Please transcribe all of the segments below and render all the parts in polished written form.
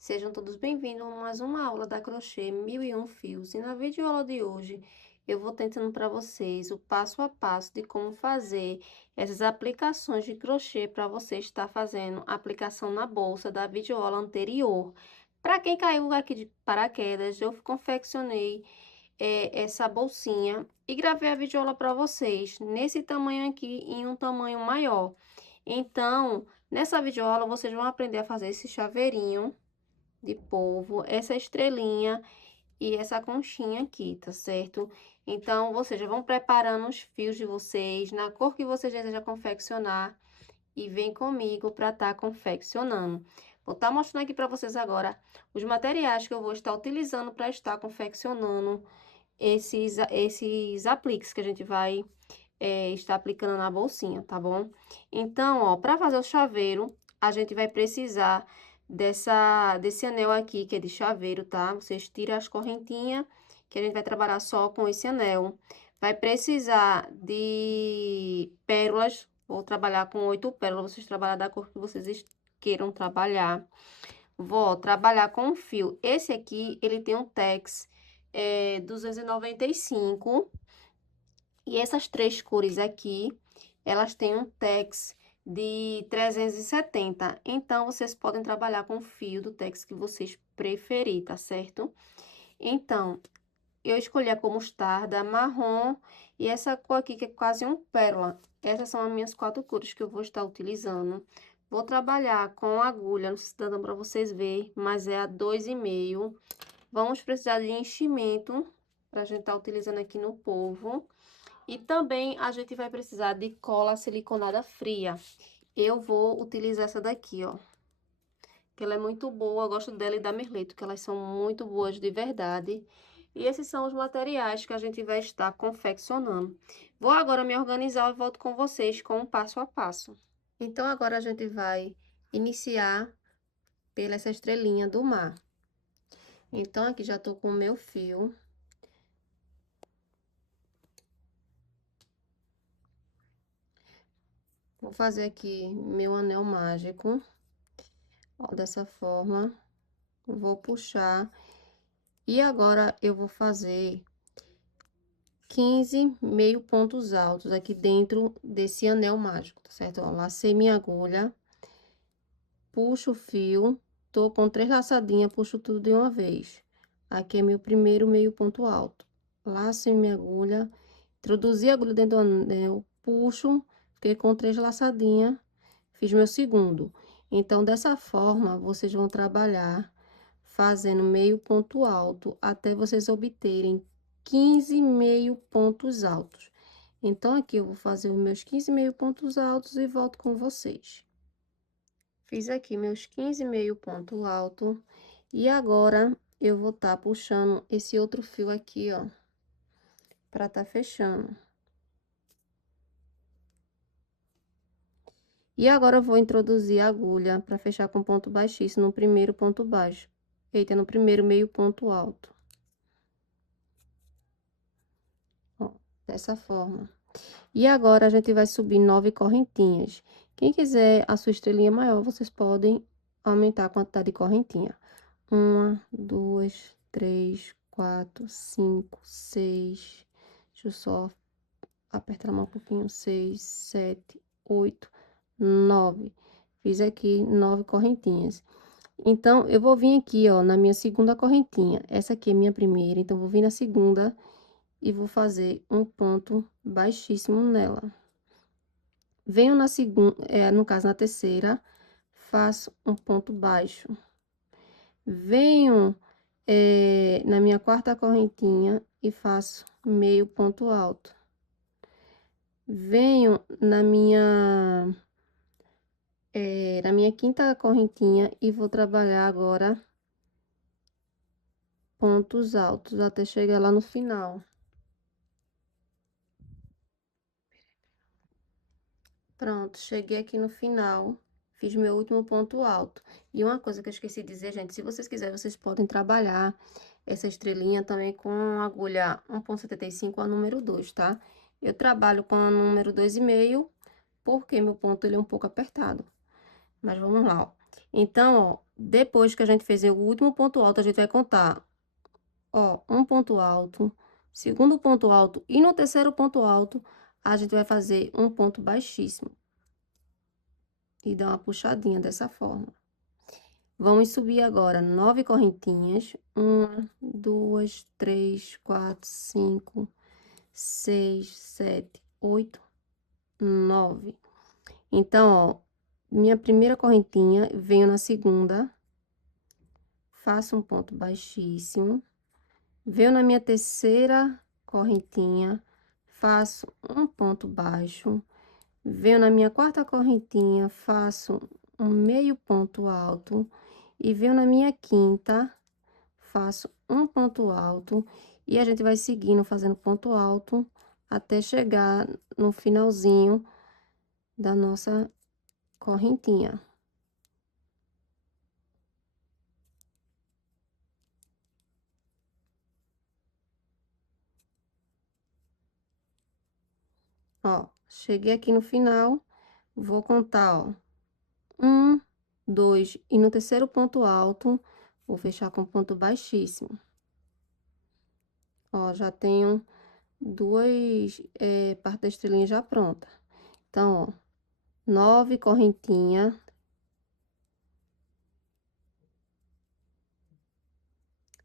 Sejam todos bem-vindos a mais uma aula da Crochê 1001 Fios. E na videoaula de hoje, eu vou tentando para vocês o passo a passo de como fazer essas aplicações de crochê para você estar fazendo a aplicação na bolsa da videoaula anterior. Para quem caiu aqui de paraquedas, eu confeccionei essa bolsinha e gravei a videoaula para vocês nesse tamanho aqui em um tamanho maior. Então, nessa videoaula, vocês vão aprender a fazer esse chaveirinho de polvo, essa estrelinha e essa conchinha aqui, tá certo? Então, vocês já vão preparando os fios de vocês, na cor que vocês desejam confeccionar, e vem comigo para estar confeccionando. Vou estar mostrando aqui para vocês agora os materiais que eu vou estar utilizando para estar confeccionando esses apliques que a gente vai estar aplicando na bolsinha, tá bom? Então, ó, para fazer o chaveiro, a gente vai precisar desse anel aqui, que é de chaveiro, tá? Vocês tiram as correntinhas, que a gente vai trabalhar só com esse anel. Vai precisar de pérolas, vou trabalhar com 8 pérolas, vocês trabalham da cor que vocês queiram trabalhar. Vou trabalhar com um fio. Esse aqui, ele tem um tex 295. E essas três cores aqui, elas têm um tex de 370. Então, vocês podem trabalhar com o fio do tex que vocês preferirem, tá certo? Então, eu escolhi a cor mostarda, marrom e essa cor aqui, que é quase um pérola. Essas são as minhas 4 cores que eu vou estar utilizando. Vou trabalhar com agulha, não sei se tá dando para vocês verem, mas é a 2,5. Vamos precisar de enchimento, para a gente estar utilizando aqui no polvo. E também a gente vai precisar de cola siliconada fria. Eu vou utilizar essa daqui, ó. Que ela é muito boa, eu gosto dela e da Merleto, que elas são muito boas de verdade. E esses são os materiais que a gente vai estar confeccionando. Vou agora me organizar e volto com vocês com o passo a passo. Então, agora a gente vai iniciar pela essa estrelinha do mar. Então, aqui já tô com o meu fio. Vou fazer aqui meu anel mágico, ó, dessa forma. Vou puxar. E agora, eu vou fazer 15 meio pontos altos aqui dentro desse anel mágico, tá certo? Ó, lacei minha agulha, puxo o fio, tô com 3 laçadinhas, puxo tudo de uma vez. Aqui é meu primeiro meio ponto alto. Lacei minha agulha, introduzi a agulha dentro do anel, puxo, fiquei com 3 laçadinhas, fiz meu segundo. Então, dessa forma, vocês vão trabalhar fazendo meio ponto alto até vocês obterem 15 meio pontos altos. Então, aqui eu vou fazer os meus 15 meio pontos altos e volto com vocês. Fiz aqui meus 15 meio ponto alto e agora eu vou estar puxando esse outro fio aqui, ó, para tá fechando. E agora eu vou introduzir a agulha para fechar com ponto baixíssimo no primeiro ponto baixo. Eita, no primeiro meio ponto alto. Ó, dessa forma. E agora, a gente vai subir 9 correntinhas. Quem quiser a sua estrelinha maior, vocês podem aumentar a quantidade de correntinha. 1, 2, 3, 4, 5, 6. Deixa eu só apertar um pouquinho. 6, 7, 8, 9. Fiz aqui 9 correntinhas. Então, eu vou vir aqui, ó, na minha segunda correntinha. Essa aqui é minha primeira, então, vou vir na segunda e vou fazer um ponto baixíssimo nela. Venho na segunda, no caso, na terceira, faço um ponto baixo. Venho, na minha quarta correntinha e faço meio ponto alto. Venho na minha quinta correntinha e vou trabalhar agora pontos altos até chegar lá no final. Pronto, cheguei aqui no final, fiz meu último ponto alto. E uma coisa que eu esqueci de dizer, gente, se vocês quiserem, vocês podem trabalhar essa estrelinha também com agulha 1,75 a número 2, tá? Eu trabalho com a número 2,5, porque meu ponto ele é um pouco apertado. Mas vamos lá, ó. Então, ó, depois que a gente fez o último ponto alto, a gente vai contar, ó, um ponto alto, segundo ponto alto, e no terceiro ponto alto, a gente vai fazer um ponto baixíssimo. E dar uma puxadinha dessa forma. Vamos subir agora 9 correntinhas. 1, 2, 3, 4, 5, 6, 7, 8, 9. Então, ó, minha primeira correntinha, venho na segunda, faço um ponto baixíssimo, venho na minha terceira correntinha, faço um ponto baixo, venho na minha quarta correntinha, faço um meio ponto alto e venho na minha quinta, faço um ponto alto e a gente vai seguindo fazendo ponto alto até chegar no finalzinho da nossa correntinha. Ó, cheguei aqui no final, vou contar, ó, 1, 2, e no terceiro ponto alto, vou fechar com ponto baixíssimo. Ó, já tenho duas partes da estrelinha já pronta. Então, ó, 9 correntinha.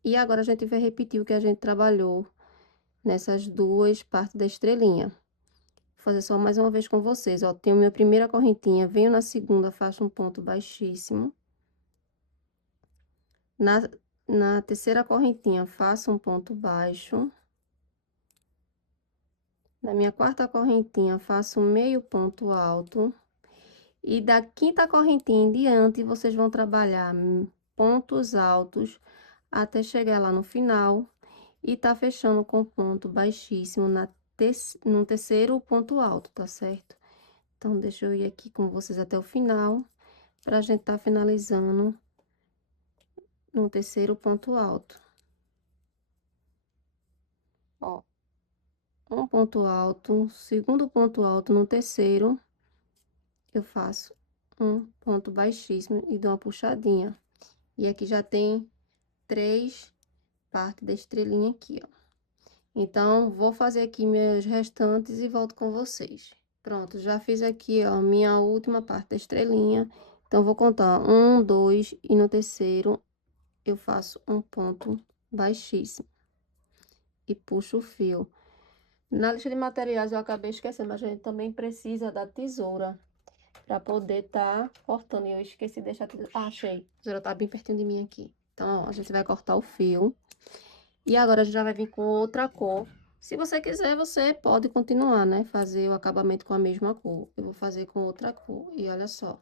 E agora a gente vai repetir o que a gente trabalhou nessas duas partes da estrelinha. Vou fazer só mais uma vez com vocês, ó. Tenho minha primeira correntinha, venho na segunda, faço um ponto baixíssimo. Na terceira correntinha, faço um ponto baixo. Na minha quarta correntinha, faço um meio ponto alto. E da quinta correntinha em diante, vocês vão trabalhar pontos altos até chegar lá no final e tá fechando com ponto baixíssimo no terceiro ponto alto, tá certo? Então, deixa eu ir aqui com vocês até o final, pra gente tá finalizando no terceiro ponto alto. Ó, um ponto alto, segundo ponto alto no terceiro, eu faço um ponto baixíssimo e dou uma puxadinha. E aqui já tem 3 partes da estrelinha aqui, ó. Então, vou fazer aqui meus restantes e volto com vocês. Pronto, já fiz aqui, ó, minha última parte da estrelinha. Então, vou contar 1, 2, e no terceiro eu faço um ponto baixíssimo. E puxo o fio. Na lista de materiais eu acabei esquecendo, mas a gente também precisa da tesoura para poder tá cortando. E eu esqueci de deixar a tesoura. Ah, achei. A tesoura tá bem pertinho de mim aqui. Então, ó, a gente vai cortar o fio. E agora a gente já vai vir com outra cor. Se você quiser, você pode continuar, né? Fazer o acabamento com a mesma cor. Eu vou fazer com outra cor. E olha só,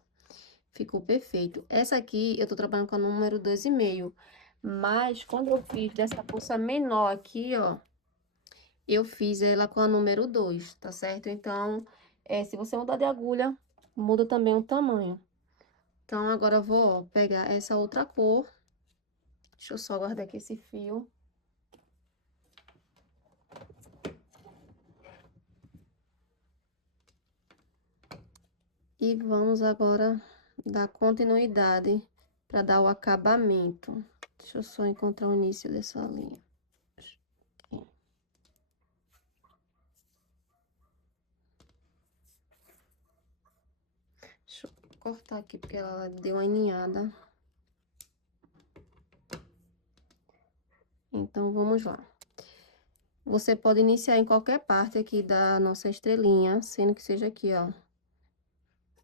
ficou perfeito. Essa aqui, eu tô trabalhando com a número 2,5. Mas, quando eu fiz dessa pulsa menor aqui, ó, eu fiz ela com a número 2, tá certo? Então, se você mudar de agulha, muda também o tamanho. Então, agora eu vou, ó, pegar essa outra cor. Deixa eu só guardar aqui esse fio. E vamos agora dar continuidade para dar o acabamento. Deixa eu só encontrar o início dessa linha. Aqui. Deixa eu cortar aqui, porque ela deu uma aninhada. Então, vamos lá. Você pode iniciar em qualquer parte aqui da nossa estrelinha, sendo que seja aqui, ó.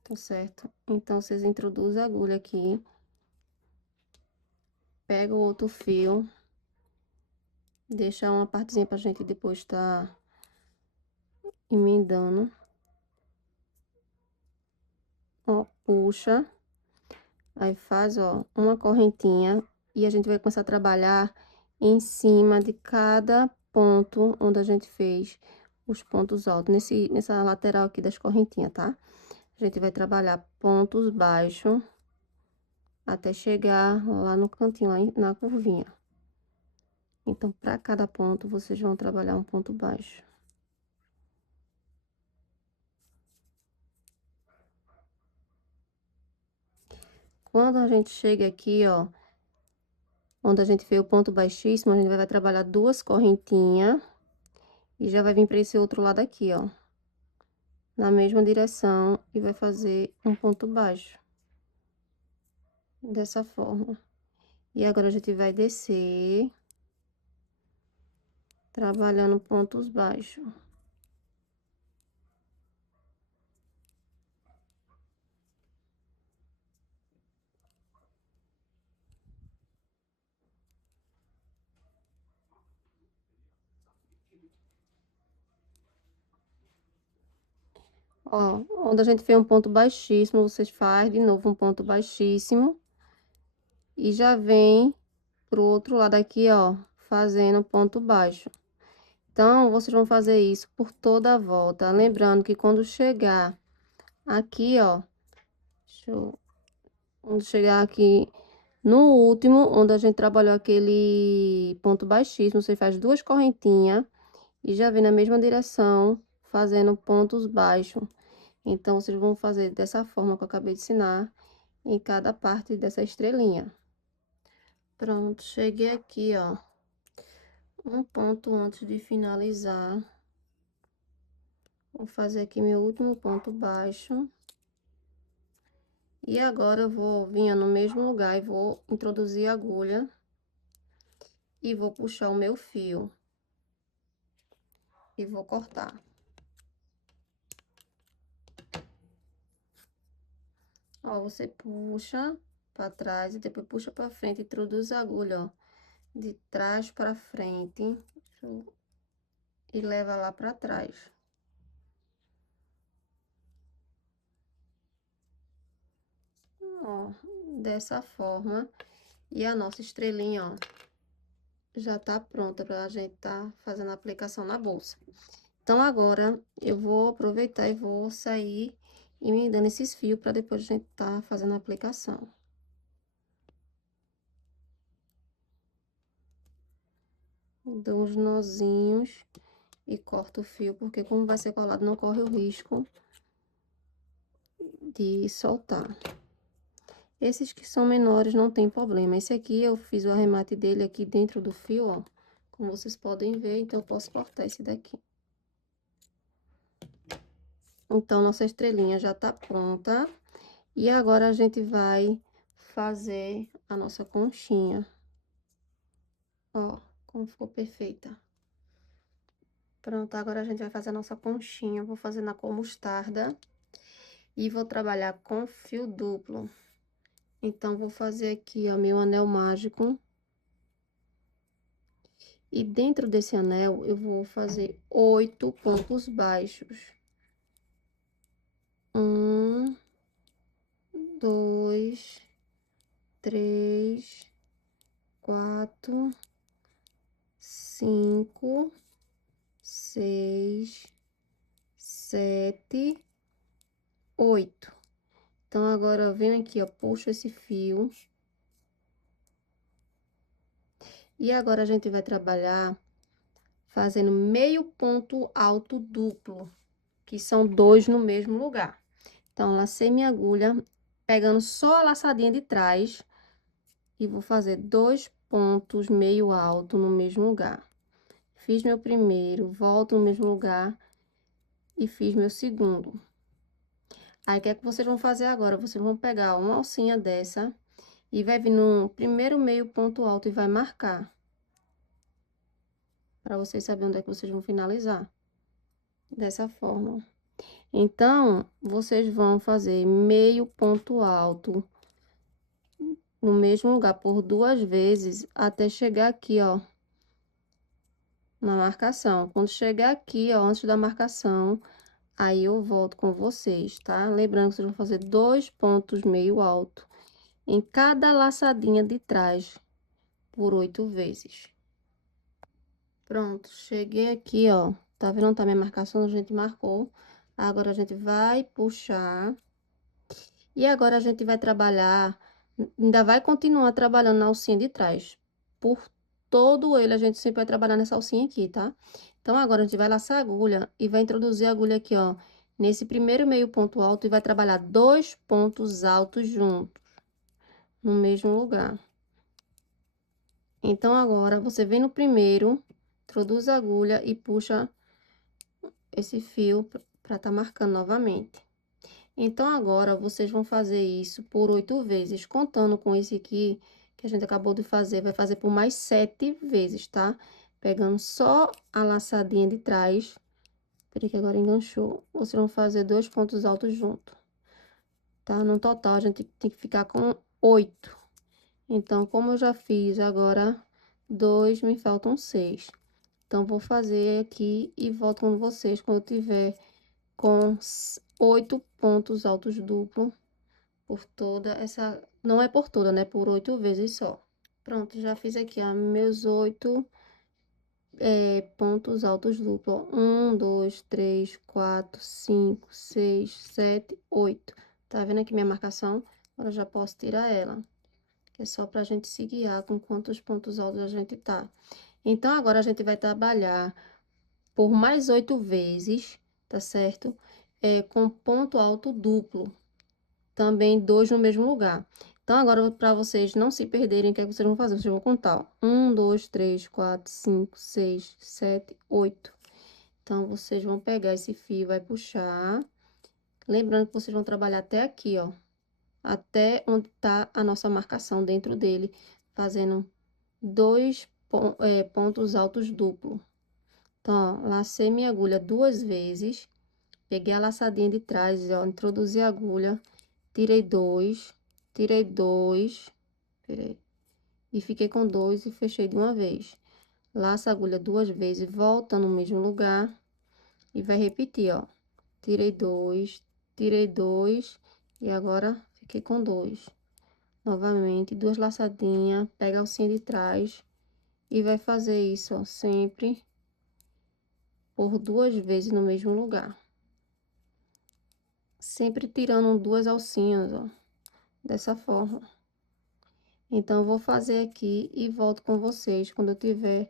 Tá certo? Então, vocês introduzem a agulha aqui. Pega o outro fio. Deixa uma partezinha pra gente depois tá emendando. Ó, puxa. Aí faz, ó, uma correntinha e a gente vai começar a trabalhar em cima de cada ponto onde a gente fez os pontos altos, nessa lateral aqui das correntinhas, tá? A gente vai trabalhar pontos baixos até chegar lá no cantinho, lá na curvinha. Então, para cada ponto, vocês vão trabalhar um ponto baixo. Quando a gente chega aqui, ó, onde a gente fez o ponto baixíssimo, a gente vai trabalhar 2 correntinhas e já vai vir para esse outro lado aqui, ó, na mesma direção e vai fazer um ponto baixo. Dessa forma. E agora a gente vai descer, trabalhando pontos baixos. Ó, onde a gente fez um ponto baixíssimo, vocês faz de novo um ponto baixíssimo. E já vem pro outro lado aqui, ó, fazendo ponto baixo. Então, vocês vão fazer isso por toda a volta. Lembrando que quando chegar aqui, ó, quando chegar aqui no último, onde a gente trabalhou aquele ponto baixíssimo, você faz 2 correntinhas e já vem na mesma direção, fazendo pontos baixos. Então, vocês vão fazer dessa forma que eu acabei de ensinar, em cada parte dessa estrelinha. Pronto, cheguei aqui, ó, um ponto antes de finalizar. Vou fazer aqui meu último ponto baixo. E agora eu vou vir no mesmo lugar e vou introduzir a agulha. E vou puxar o meu fio. E vou cortar. Ó, você puxa pra trás e depois puxa pra frente, introduz a agulha, ó, de trás pra frente. E leva lá pra trás. Ó, dessa forma. E a nossa estrelinha, ó, já tá pronta pra gente tá fazendo a aplicação na bolsa. Então, agora, eu vou aproveitar e vou sair e me dando esses fios pra depois a gente tá fazendo a aplicação. Dou uns nozinhos e corto o fio, porque como vai ser colado, não corre o risco de soltar. Esses que são menores não tem problema. Esse aqui eu fiz o arremate dele aqui dentro do fio, ó. Como vocês podem ver, então eu posso cortar esse daqui. Então, nossa estrelinha já tá pronta. E agora a gente vai fazer a nossa conchinha. Ó, como ficou perfeita. Pronto, agora a gente vai fazer a nossa conchinha. Vou fazer na cor mostarda. E vou trabalhar com fio duplo. Então, vou fazer aqui, ó, meu anel mágico. E dentro desse anel, eu vou fazer 8 pontos baixos. 1, 2, 3, 4, 5, 6, 7, 8. Então, agora eu venho aqui, ó, puxo esse fio. E agora a gente vai trabalhar fazendo meio ponto alto duplo, que são 2 no mesmo lugar. Então, lacei minha agulha, pegando só a laçadinha de trás, e vou fazer 2 pontos meio alto no mesmo lugar. Fiz meu primeiro, volto no mesmo lugar e fiz meu segundo. Aí, o que é que vocês vão fazer agora? Vocês vão pegar uma alcinha dessa e vai vir no primeiro meio ponto alto e vai marcar. Para vocês saberem onde é que vocês vão finalizar. Dessa forma. Então, vocês vão fazer meio ponto alto no mesmo lugar por 2 vezes até chegar aqui, ó, na marcação. Quando chegar aqui, ó, antes da marcação, aí eu volto com vocês, tá? Lembrando que vocês vão fazer 2 pontos meio alto em cada laçadinha de trás por 8 vezes. Pronto, cheguei aqui, ó. Tá vendo? Tá minha marcação, a gente marcou. Agora, a gente vai puxar. E agora, a gente vai trabalhar, ainda vai continuar trabalhando na alcinha de trás. Por todo ele, a gente sempre vai trabalhar nessa alcinha aqui, tá? Então, agora, a gente vai laçar a agulha e vai introduzir a agulha aqui, ó, nesse primeiro meio ponto alto e vai trabalhar 2 pontos altos juntos. no mesmo lugar. Então, agora, você vem no primeiro, introduz a agulha e puxa esse fio para tá marcando novamente. Então, agora, vocês vão fazer isso por 8 vezes, contando com esse aqui, que a gente acabou de fazer, vai fazer por mais 7 vezes, tá? Pegando só a laçadinha de trás. Peraí que agora enganchou. Vocês vão fazer 2 pontos altos junto, tá? No total, a gente tem que ficar com 8. Então, como eu já fiz agora 2, me faltam 6. Então, vou fazer aqui e volto com vocês quando eu tiver com 8 pontos altos duplo por toda essa... Não é por toda, né? Por 8 vezes só. Pronto, já fiz aqui, ó, meus 8 pontos altos duplo. 1, 2, 3, 4, 5, 6, 7, 8. Tá vendo aqui minha marcação? Agora eu já posso tirar ela. Que é só pra gente se guiar com quantos pontos altos a gente tá. Então, agora a gente vai trabalhar por mais 8 vezes, tá certo? Com ponto alto duplo. Também 2 no mesmo lugar. Então, agora, para vocês não se perderem, o que é que vocês vão fazer? Vocês vão contar, ó. 1, 2, 3, 4, 5, 6, 7, 8. Então, vocês vão pegar esse fio, vai puxar. Lembrando que vocês vão trabalhar até aqui, ó. Até onde tá a nossa marcação dentro dele, fazendo 2 pontos altos duplo. Então, ó, lacei minha agulha 2 vezes, peguei a laçadinha de trás, ó, introduzi a agulha, tirei 2, peraí, e fiquei com 2 e fechei de uma vez. Laça a agulha 2 vezes, volta no mesmo lugar e vai repetir, ó. Tirei 2, e agora fiquei com 2. Novamente, 2 laçadinhas, pega a alcinha de trás e vai fazer isso, ó, sempre por 2 vezes no mesmo lugar. Sempre tirando 2 alcinhas, ó, dessa forma. Então, eu vou fazer aqui e volto com vocês quando eu tiver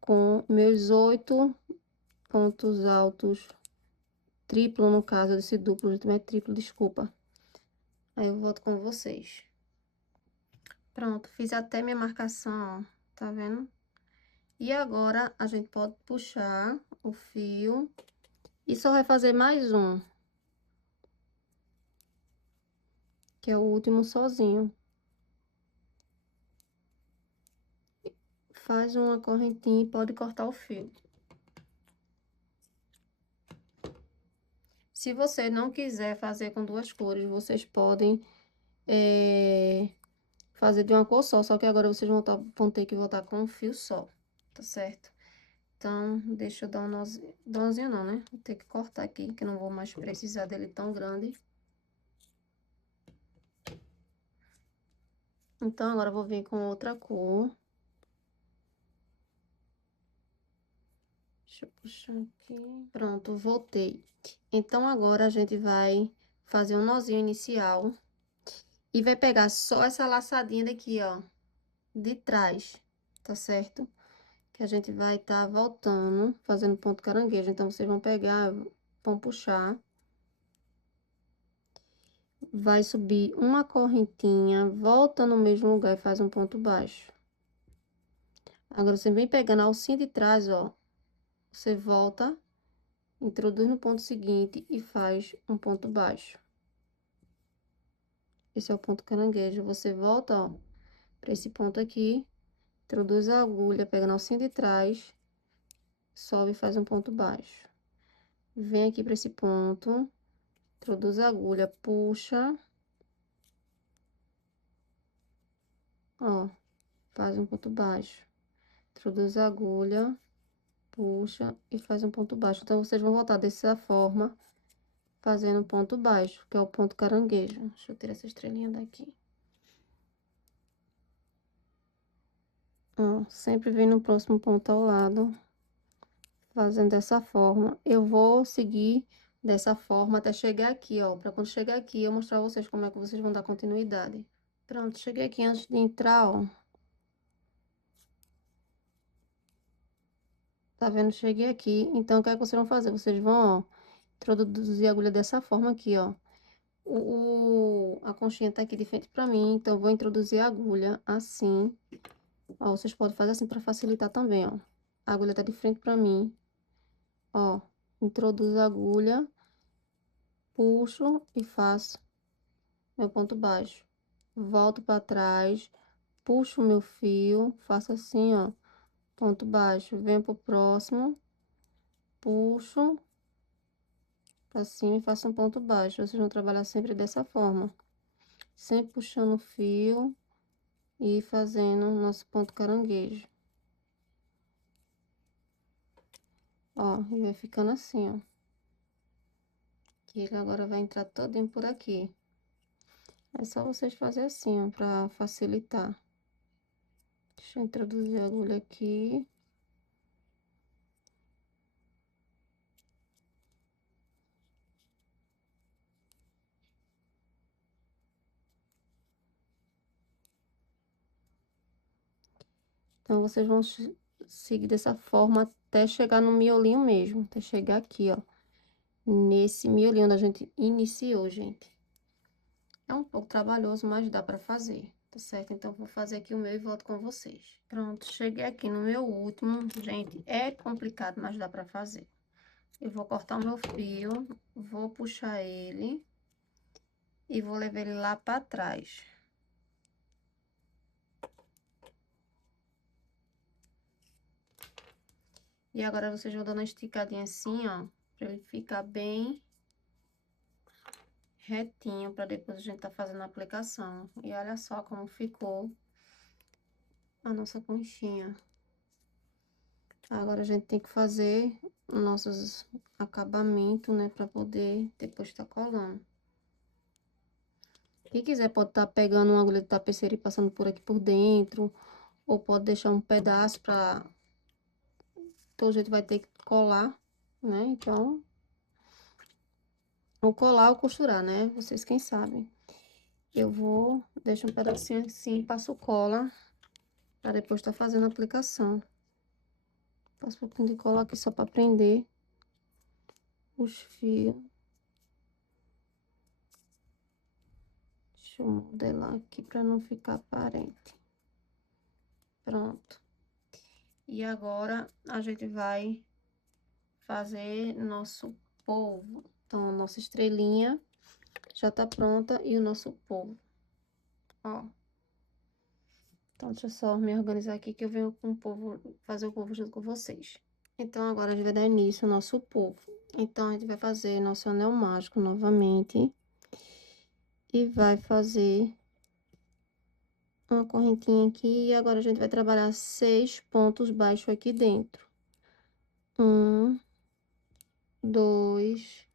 com meus 8 pontos altos, triplo no caso desse duplo, não é triplo, desculpa. Aí, eu volto com vocês. Pronto, fiz até minha marcação, ó, tá vendo? E agora, a gente pode puxar o fio e só vai fazer mais um, que é o último sozinho. Faz uma correntinha e pode cortar o fio. Se você não quiser fazer com 2 cores, vocês podem fazer de uma cor só que agora vocês vão ter que voltar com um fio só, tá certo? Então, deixa eu dar um nozinho, nozinho não, né? Vou ter que cortar aqui, que eu não vou mais precisar dele tão grande. Então, agora eu vou vir com outra cor. Deixa eu puxar aqui. Pronto, voltei. Então, agora a gente vai fazer um nozinho inicial. E vai pegar só essa laçadinha daqui, ó, de trás, tá certo? Que a gente vai tá voltando, fazendo ponto caranguejo. Então, vocês vão pegar, vão puxar. Vai subir uma correntinha, volta no mesmo lugar e faz um ponto baixo. Agora, você vem pegando a alcinha de trás, ó. Você volta, introduz no ponto seguinte e faz um ponto baixo. Esse é o ponto caranguejo. Você volta, ó, pra esse ponto aqui, introduz a agulha, pegando a alcinha de trás, sobe e faz um ponto baixo. Vem aqui pra esse ponto, introduz a agulha, puxa. Ó, faz um ponto baixo. Introduz a agulha, puxa e faz um ponto baixo. Então, vocês vão voltar dessa forma, fazendo um ponto baixo, que é o ponto caranguejo. Deixa eu tirar essa estrelinha daqui. Ó, sempre vem no próximo ponto ao lado, fazendo dessa forma. Eu vou seguir dessa forma até chegar aqui, ó. Pra quando chegar aqui, eu mostrar a vocês como é que vocês vão dar continuidade. Pronto, cheguei aqui antes de entrar, ó. Tá vendo? Cheguei aqui. Então, o que é que vocês vão fazer? Vocês vão, ó, introduzir a agulha dessa forma aqui, ó. A conchinha tá aqui de frente pra mim, então eu vou introduzir a agulha assim. Ó, vocês podem fazer assim pra facilitar também, ó. A agulha tá de frente pra mim. Ó, introduzo a agulha, puxo e faço meu ponto baixo. Volto pra trás, puxo o meu fio, faço assim, ó, ponto baixo. Venho pro próximo, puxo pra cima e faço um ponto baixo. Vocês vão trabalhar sempre dessa forma. Sempre puxando o fio e fazendo o nosso ponto caranguejo. Ó, e vai ficando assim, ó. Que ele agora vai entrar todinho por aqui. É só vocês fazerem assim, ó, pra facilitar. Deixa eu introduzir a agulha aqui. Então, vocês vão seguir dessa forma até chegar no miolinho mesmo. Até chegar aqui, ó. Nesse miolinho onde a gente iniciou, gente. É um pouco trabalhoso, mas dá pra fazer, tá certo? Então, vou fazer aqui o meu e volto com vocês. Pronto, cheguei aqui no meu último. Gente, é complicado, mas dá pra fazer. Eu vou cortar o meu fio, vou puxar ele e vou levar ele lá pra trás. E agora vocês vão dando uma esticadinha assim, ó, pra ele ficar bem retinho, pra depois a gente tá fazendo a aplicação. E olha só como ficou a nossa conchinha. Agora a gente tem que fazer nossos acabamentos, né, pra poder depois tá colando. Quem quiser pode estar pegando uma agulha de tapeceira e passando por aqui por dentro, ou pode deixar um pedaço pra... todo jeito vai ter que colar, né, então... ou colar ou costurar, né, vocês quem sabem. Eu vou deixar um pedacinho assim, passo cola, pra depois tá fazendo a aplicação. Passo um pouquinho de cola aqui só pra prender os fios. Deixa eu modelar aqui pra não ficar aparente. Pronto. E agora, a gente vai fazer nosso polvo. Então, a nossa estrelinha já tá pronta e o nosso polvo. Ó. Então, deixa eu só me organizar aqui que eu venho com o polvo, fazer o polvo junto com vocês. Então, agora a gente vai dar início ao nosso polvo. Então, a gente vai fazer nosso anel mágico novamente. E vai fazer uma correntinha aqui. E agora a gente vai trabalhar 6 pontos baixos aqui dentro. 1, 2,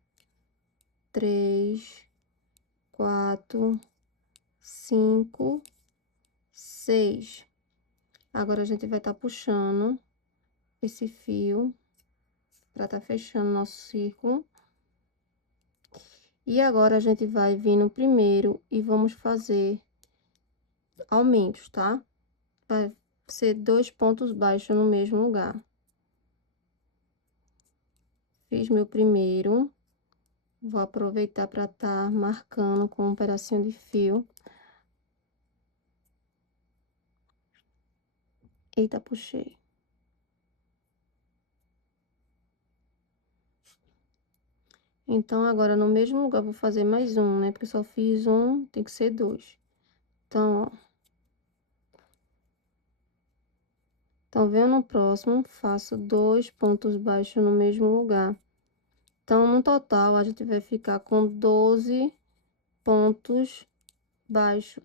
3, 4, 5, 6. Agora a gente vai estar puxando esse fio para tá fechando nosso círculo. E agora a gente vai vir no primeiro e vamos fazer aumentos, tá? Vai ser 2 pontos baixos no mesmo lugar. Fiz meu primeiro. Vou aproveitar para tá marcando com um pedacinho de fio. Eita, puxei. Então, agora no mesmo lugar vou fazer mais um, né? Porque só fiz um, tem que ser 2. Então, ó. Então, venho no próximo, faço 2 pontos baixos no mesmo lugar. Então, no total, a gente vai ficar com 12 pontos baixos,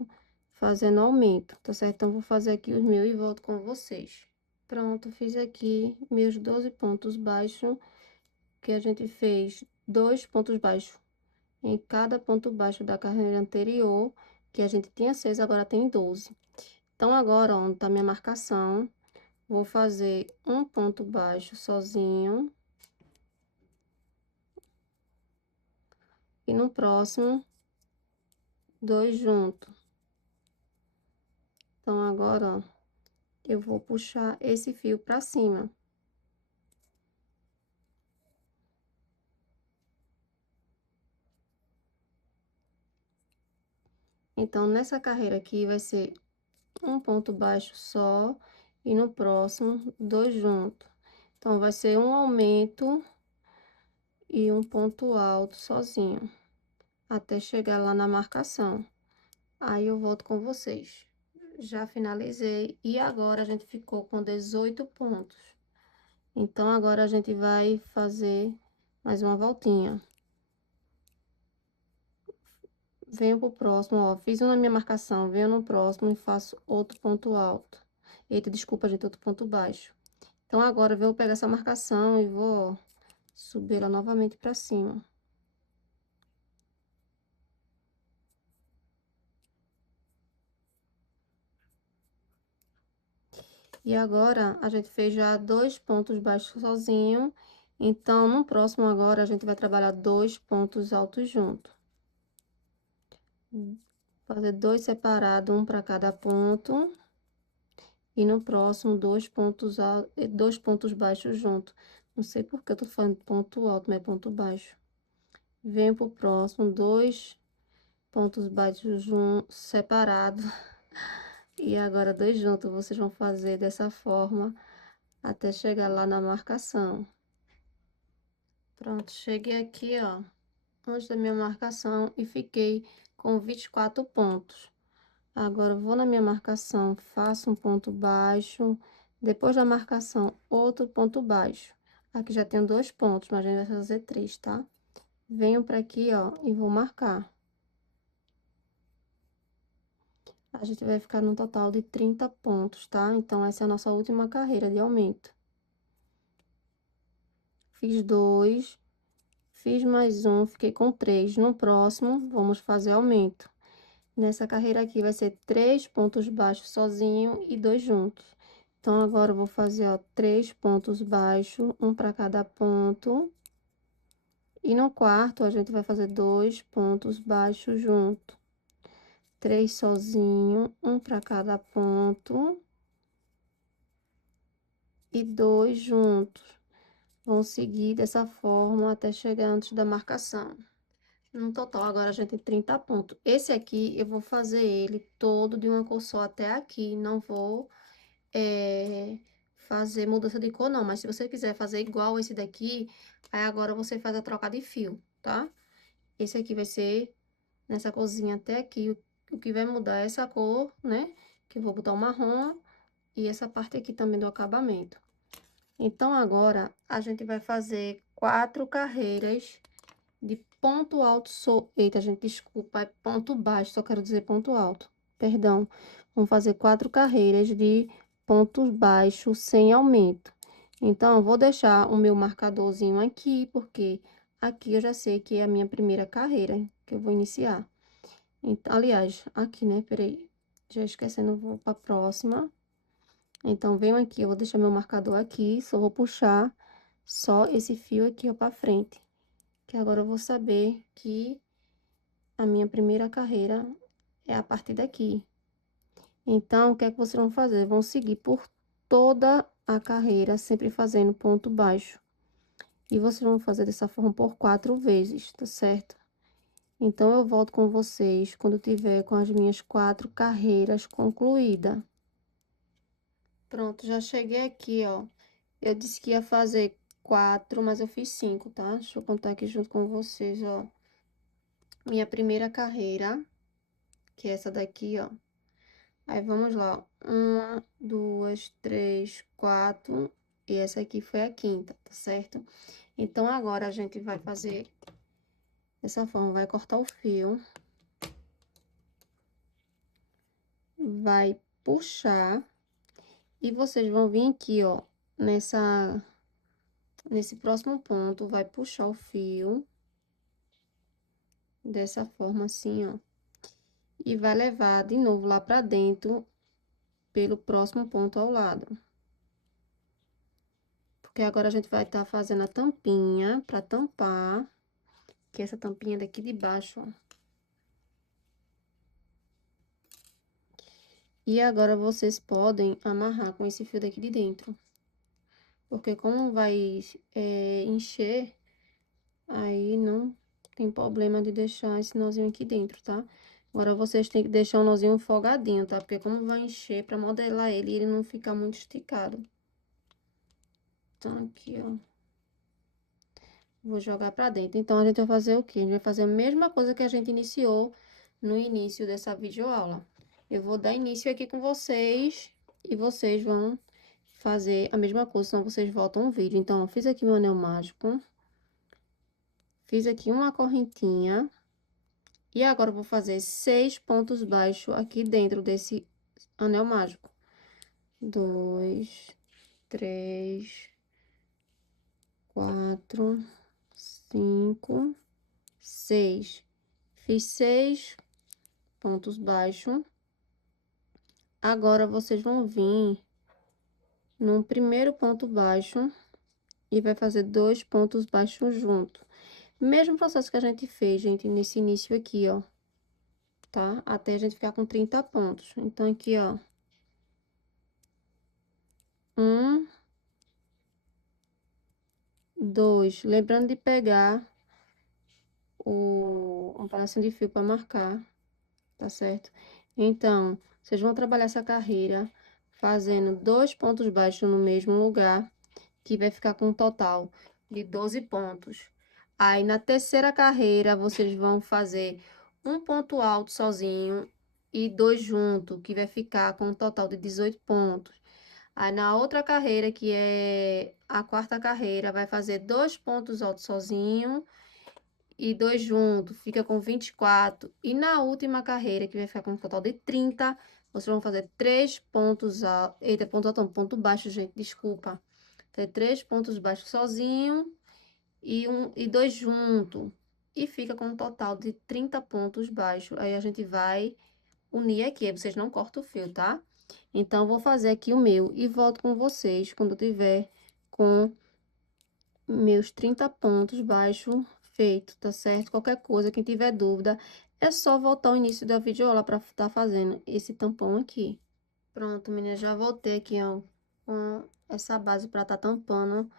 fazendo aumento, tá certo? Então, vou fazer aqui os meus e volto com vocês. Pronto, fiz aqui meus 12 pontos baixos, que a gente fez 2 pontos baixos em cada ponto baixo da carreira anterior, que a gente tinha 6, agora tem 12. Então, agora, ó, onde tá minha marcação, vou fazer um ponto baixo sozinho. E no próximo, 2 juntos. Então, agora, ó, eu vou puxar esse fio pra cima. Então, nessa carreira aqui vai ser um ponto baixo só e no próximo dois juntos. Então, vai ser um aumento e um ponto alto sozinho, até chegar lá na marcação. Aí eu volto com vocês. Já finalizei e agora a gente ficou com 18 pontos. Então, agora a gente vai fazer mais uma voltinha. Venho pro próximo, ó, fiz um na minha marcação, venho no próximo e faço outro ponto alto. Eita, desculpa, gente, outro ponto baixo. Então, agora eu vou pegar essa marcação e vou, ó, subir ela novamente pra cima. E agora, a gente fez já dois pontos baixos sozinho. Então, no próximo agora, a gente vai trabalhar dois pontos altos junto. Fazer dois separados, um para cada ponto. E no próximo, dois pontos baixos junto. Não sei por que eu tô falando ponto alto, mas é ponto baixo. Venho pro próximo, dois pontos baixos juntos, separados. E agora, dois juntos, vocês vão fazer dessa forma até chegar lá na marcação. Pronto, cheguei aqui, ó, antes da minha marcação e fiquei com 24 pontos. Agora, eu vou na minha marcação, faço um ponto baixo, depois da marcação, outro ponto baixo. Aqui já tenho dois pontos, mas a gente vai fazer três, tá? Venho pra aqui, ó, e vou marcar. A gente vai ficar num total de 30 pontos, tá? Então, essa é a nossa última carreira de aumento. Fiz dois, fiz mais um, fiquei com três. No próximo, vamos fazer aumento. Nessa carreira aqui vai ser três pontos baixos sozinho e dois juntos. Então, agora eu vou fazer, ó, três pontos baixos, um para cada ponto. E no quarto, a gente vai fazer dois pontos baixos junto. Três sozinho, um para cada ponto. E dois juntos. Vão seguir dessa forma até chegar antes da marcação. No total, agora a gente tem 30 pontos. Esse aqui, eu vou fazer ele todo de uma cor só até aqui. Não vou fazer mudança de cor, não. Mas se você quiser fazer igual esse daqui, aí agora você faz a troca de fio, tá? Esse aqui vai ser nessa corzinha até aqui. O que vai mudar é essa cor, né? Que eu vou botar o marrom e essa parte aqui também do acabamento. Então, agora, a gente vai fazer 4 carreiras de ponto alto. Eita, gente, desculpa, é ponto baixo, só quero dizer ponto alto. Perdão. Vamos fazer 4 carreiras de pontos baixos sem aumento. Então, eu vou deixar o meu marcadorzinho aqui, porque aqui eu já sei que é a minha primeira carreira que eu vou iniciar. Então, aliás, aqui, né? Peraí. Já esquecendo, vou pra próxima. Então, venho aqui, eu vou deixar meu marcador aqui, só vou puxar só esse fio aqui, ó, pra frente. Que agora eu vou saber que a minha primeira carreira é a partir daqui. Então, o que é que vocês vão fazer? Vão seguir por toda a carreira, sempre fazendo ponto baixo. E vocês vão fazer dessa forma por 4 vezes, tá certo? Então, eu volto com vocês quando tiver com as minhas 4 carreiras concluídas. Pronto, já cheguei aqui, ó. Eu disse que ia fazer 4, mas eu fiz 5, tá? Deixa eu contar aqui junto com vocês, ó. Minha primeira carreira, que é essa daqui, ó. Aí, vamos lá, ó. 1, 2, 3, 4. E essa aqui foi a quinta, tá certo? Então, agora a gente vai fazer dessa forma. Vai cortar o fio. Vai puxar. E vocês vão vir aqui, ó. Nesse próximo ponto, vai puxar o fio. Dessa forma assim, ó. E vai levar de novo lá pra dentro, pelo próximo ponto ao lado. Porque agora a gente vai estar fazendo a tampinha pra tampar, que é essa tampinha daqui de baixo, ó. E agora vocês podem amarrar com esse fio daqui de dentro. Porque como vai encher, aí não tem problema de deixar esse nozinho aqui dentro, tá? Agora, vocês têm que deixar o nozinho folgadinho, tá? Porque como vai encher, pra modelar ele, ele não ficar muito esticado. Então, aqui, ó. Vou jogar pra dentro. Então, a gente vai fazer o quê? A gente vai fazer a mesma coisa que a gente iniciou no início dessa videoaula. Eu vou dar início aqui com vocês e vocês vão fazer a mesma coisa, senão vocês voltam o vídeo. Então, eu fiz aqui meu anel mágico. Fiz aqui uma correntinha. E agora, eu vou fazer 6 pontos baixos aqui dentro desse anel mágico. 2, 3, 4, 5, 6. Fiz 6 pontos baixos. Agora, vocês vão vir no primeiro ponto baixo e vai fazer 2 pontos baixos junto. Mesmo processo que a gente fez, gente, nesse início aqui, ó. Tá? Até a gente ficar com 30 pontos. Então, aqui, ó. 1, 2. Lembrando de pegar um pedacinho de fio para marcar, tá certo? Então, vocês vão trabalhar essa carreira fazendo 2 pontos baixos no mesmo lugar, que vai ficar com um total de 12 pontos. Aí, na terceira carreira, vocês vão fazer um ponto alto sozinho e 2 junto, que vai ficar com um total de 18 pontos. Aí, na outra carreira, que é a quarta carreira, vai fazer 2 pontos altos sozinho e 2 juntos, fica com 24. E na última carreira, que vai ficar com um total de 30, vocês vão fazer 3 pontos altos. Eita, ponto alto, não, ponto baixo, gente, desculpa. Tem 3 pontos baixos sozinho e 2 junto. E fica com um total de 30 pontos baixos. Aí a gente vai unir aqui, aí vocês não cortam o fio, tá? Então, vou fazer aqui o meu e volto com vocês quando eu tiver com meus 30 pontos baixo feito, tá certo? Qualquer coisa, quem tiver dúvida, é só voltar ao início da videoaula para estar fazendo esse tampão aqui. Pronto, meninas, já voltei aqui, ó, com essa base para estar tampando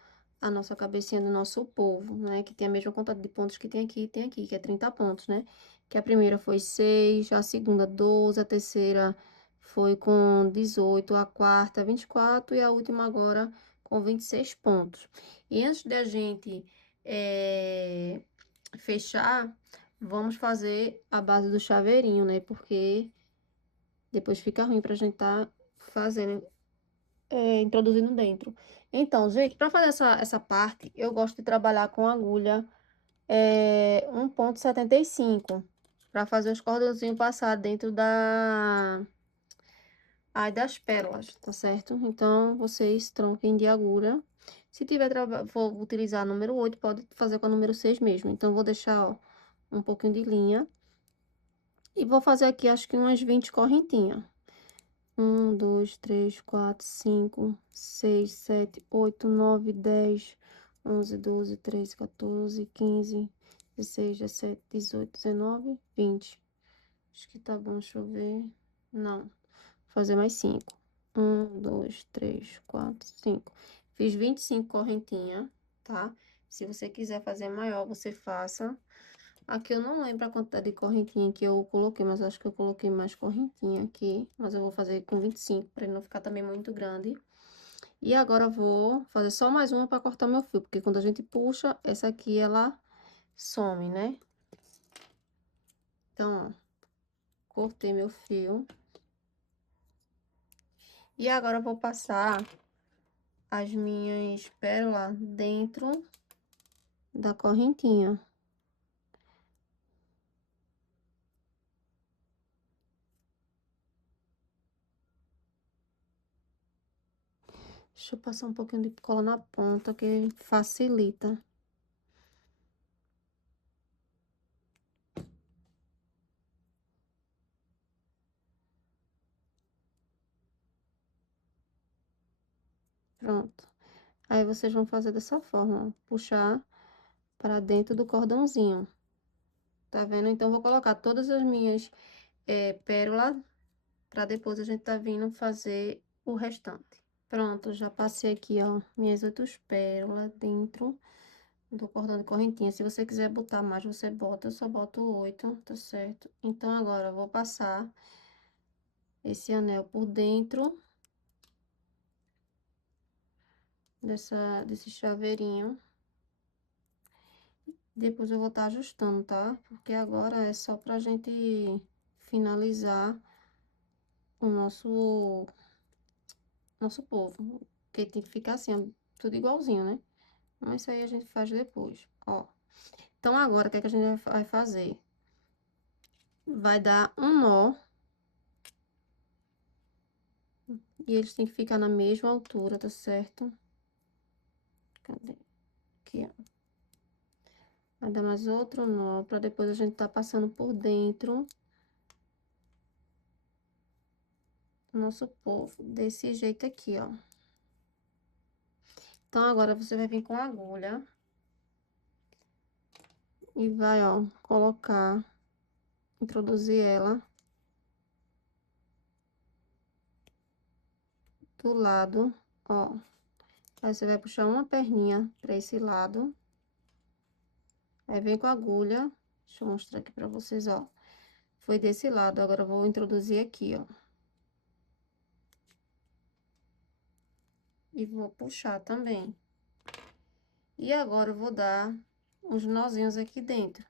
a nossa cabecinha do nosso polvo, né? Que tem a mesma quantidade de pontos que tem aqui, que é 30 pontos, né? Que a primeira foi 6, a segunda 12, a terceira foi com 18, a quarta 24 e a última agora com 26 pontos. E antes da gente fechar, vamos fazer a base do chaveirinho, né? Porque depois fica ruim pra gente tá fazendo, introduzindo dentro. Então, gente, para fazer essa parte, eu gosto de trabalhar com agulha 1,75 para fazer os cordãozinhos passar dentro das pérolas, tá certo? Então, vocês tronquem de agulha. Se tiver, for utilizar número 8, pode fazer com a número 6 mesmo. Então, vou deixar, ó, um pouquinho de linha. E vou fazer aqui, acho que umas 20 correntinhas. 1, 2, 3, 4, 5, 6, 7, 8, 9, 10, 11, 12, 13, 14, 15, 16, 17, 18, 19, 20. Acho que tá bom, deixa eu ver. Não, vou fazer mais 5. 1, 2, 3, 4, 5. Fiz 25 correntinhas, tá? Se você quiser fazer maior, você faça. Aqui eu não lembro a quantidade de correntinha que eu coloquei, mas eu acho que eu coloquei mais correntinha aqui. Mas eu vou fazer com 25, para ele não ficar também muito grande. E agora eu vou fazer só mais uma para cortar meu fio, porque quando a gente puxa, essa aqui ela some, né? Então, ó, cortei meu fio. E agora eu vou passar as minhas pérolas dentro da correntinha. Deixa eu passar um pouquinho de cola na ponta, que facilita. Pronto. Aí, vocês vão fazer dessa forma, ó, puxar para dentro do cordãozinho. Tá vendo? Então, vou colocar todas as minhas pérolas, para depois a gente tá vindo fazer o restante. Pronto, já passei aqui, ó, minhas 8 pérolas dentro do cordão de correntinha. Se você quiser botar mais, você bota. Eu só boto 8, tá certo? Então, agora eu vou passar esse anel por dentro desse chaveirinho. Depois eu vou estar ajustando, tá? Porque agora é só pra gente finalizar o nosso povo. Porque tem que ficar assim, ó, tudo igualzinho, né? Mas isso aí a gente faz depois, ó. Então, agora, o que é que a gente vai fazer? Vai dar um nó. E eles têm que ficar na mesma altura, tá certo? Cadê? Aqui, ó. Vai dar mais outro nó, pra depois a gente tá passando por dentro do nosso povo, desse jeito aqui, ó. Então, agora você vai vir com a agulha e vai, ó, colocar, introduzir ela do lado, ó. Aí você vai puxar uma perninha pra esse lado. Aí vem com a agulha, deixa eu mostrar aqui pra vocês, ó. Foi desse lado, agora eu vou introduzir aqui, ó. E vou puxar também. E agora eu vou dar uns nozinhos aqui dentro.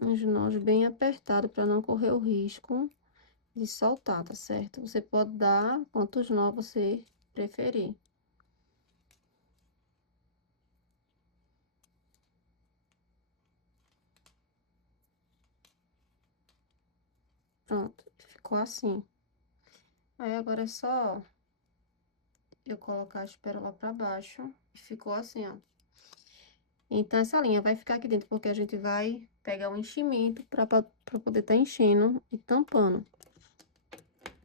Uns nós bem apertados para não correr o risco de soltar, tá certo? Você pode dar quantos nós você preferir. Pronto, ficou assim. Aí agora é só eu colocar as pérolas para baixo e ficou assim, ó. Então, essa linha vai ficar aqui dentro, porque a gente vai pegar um enchimento para poder estar enchendo e tampando.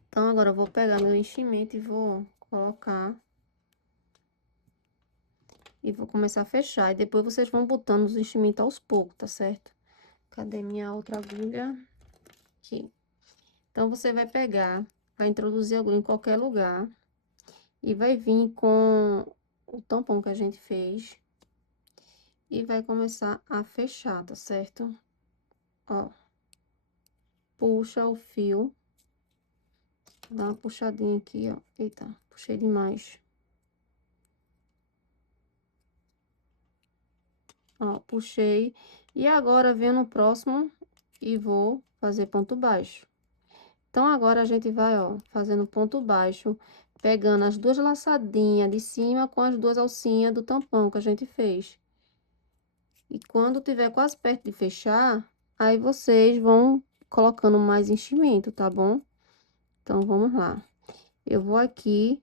Então, agora eu vou pegar meu enchimento e vou colocar. E vou começar a fechar. E depois vocês vão botando os enchimentos aos poucos, tá certo? Cadê minha outra agulha? Aqui. Então, você vai pegar, vai introduzir a agulha em qualquer lugar. E vai vir com o tampão que a gente fez. E vai começar a fechar, tá certo? Ó. Puxa o fio. Dá uma puxadinha aqui, ó. Eita, puxei demais. Ó, puxei. E agora, venho no próximo e vou fazer ponto baixo. Então, agora a gente vai, ó, fazendo ponto baixo, pegando as duas laçadinhas de cima com as duas alcinhas do tampão que a gente fez. E quando tiver quase perto de fechar, aí vocês vão colocando mais enchimento, tá bom? Então, vamos lá. Eu vou aqui,